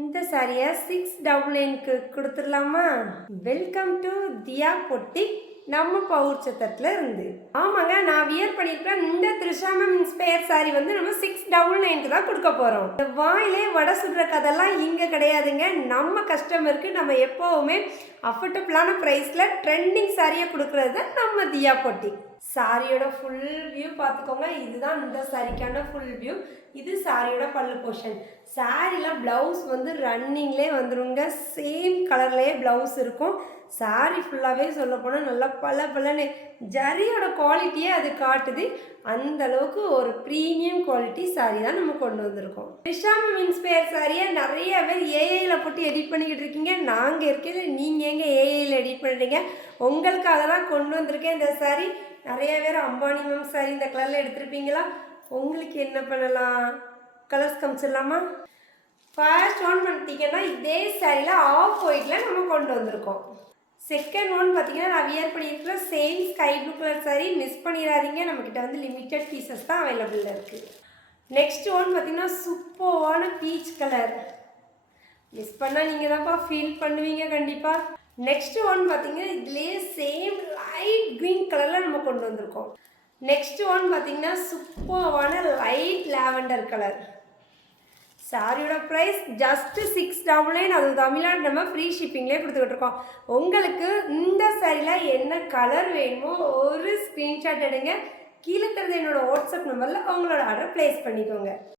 இந்த சாரியை 699க்கு கொடுத்துடலாமா? வெல்கம் டு தியா பொட்டிக், நம்ம பவுர் சத்திரத்தில் இருந்து. ஆமாங்க, நான் வியர் பண்ணியிருக்கேன். இந்த த்ரிஷா மேம் இன்ஸ்பயர் சாரி வந்து நம்ம 699க்கு தான் கொடுக்க போகிறோம். இந்த வாயிலே வடை சுடுற கதெல்லாம் இங்கே கிடையாதுங்க. நம்ம கஸ்டமருக்கு நம்ம எப்போவுமே அஃபோர்டபுளான ப்ரைஸில் ட்ரெண்டிங் சாரியை கொடுக்குறது தான் நம்ம தியா பொட்டிக். சாரியோட ஃபுல் வியூ பார்த்துக்கோங்க. இதுதான் இந்த சாரிக்கான ஃபுல் வியூ. இது சாரியோட பல்லு போர்ஷன். சாரியில் ப்ளவுஸ் வந்து ரன்னிங்லேயே வந்துடுங்க. சேம் கலர்லேயே ப்ளவுஸ் இருக்கும். சாரி ஃபுல்லாகவே சொல்ல போனால் நல்லா பலன்னு ஜரியோட குவாலிட்டியே அது காட்டுது. அந்த அளவுக்கு ஒரு ப்ரீமியம் குவாலிட்டி சாரி தான் நம்ம கொண்டு வந்திருக்கோம். த்ரிஷா மேம் இன்ஸ்பயர் சாரியை நிறைய பேர் ஏஐயில் போட்டு எடிட் பண்ணிக்கிட்டு இருக்கீங்க. நாங்கள் இருக்கிறது நீங்கள் எங்கே ஏஐயில் எடிட் பண்ணுறீங்க? உங்களுக்காக தான் கொண்டு வந்திருக்கேன் இந்த சாரி. நிறைய பேர் அம்பானி மேம் சாரி இந்த கலரில் எடுத்திருப்பீங்களா? உங்களுக்கு என்ன பண்ணலாம்? கலர்ஸ் காமிச்சிடலாமா? ஃபர்ஸ்ட் ஒன் பண்ணிட்டீங்கன்னா இதே சாரியில் ஆஃப் ஒயிட்டில் நம்ம கொண்டு வந்திருக்கோம். செகண்ட் ஒன் பார்த்தீங்கன்னா நான் வியர் பண்ணியிருக்கிற same sky blue colour sorry. Miss பண்ணிடாதீங்க, நம்மக்கிட்ட வந்து லிமிட்டட் பீசஸ் தான் அவைலபிளில் இருக்குது. நெக்ஸ்ட் ஒன் பார்த்தீங்கன்னா சூப்பரான பீச் கலர். மிஸ் பண்ணால் நீங்கள் தான்ப்பா ஃபீல் பண்ணுவீங்க கண்டிப்பாக. நெக்ஸ்ட் ஒன் பார்த்தீங்கன்னா இதுலேயே சேம் லைட் க்ரீன் கலரில் நம்ம கொண்டு வந்திருக்கோம். நெக்ஸ்ட் ஒன் பார்த்தீங்கன்னா சூப்பரான லைட் லாவெண்டர் கலர். சாரியோட ப்ரைஸ் ஜஸ்ட் 699. அது தமிழ்நாடு நம்ம ஃப்ரீ ஷிப்பிங்லேயே கொடுத்துக்கிட்டு இருக்கோம். உங்களுக்கு இந்த சாரியில் என்ன கலர் வேணுமோ ஒரு ஸ்க்ரீன்ஷாட் எடுங்க. கீழே தருது என்னோடய வாட்ஸ்அப் நம்பரில் உங்களோட ஆர்டர் ப்ளேஸ் பண்ணிக்கோங்க.